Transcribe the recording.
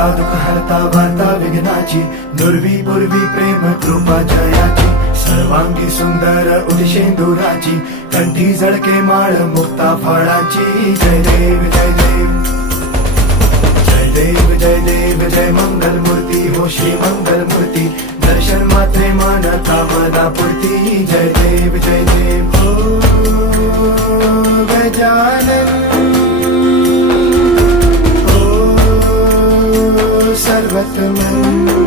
करता दुःख हरता वार्ता विघ्नाची, दुर्वी पूर्वी प्रेम कृपा जयाची, सर्वांगी सुंदर उदिशेंदुराची, कंठी झळके माळ मुक्ता फळाची. जय देव जय देव जय देव जय देव जय मंगल मूर्ती हो श्री मंगल मूर्ती, दर्शन मात्रे मन कामना पूर्ती. जय देव जय देव हो गजानन हो सर्वतमन.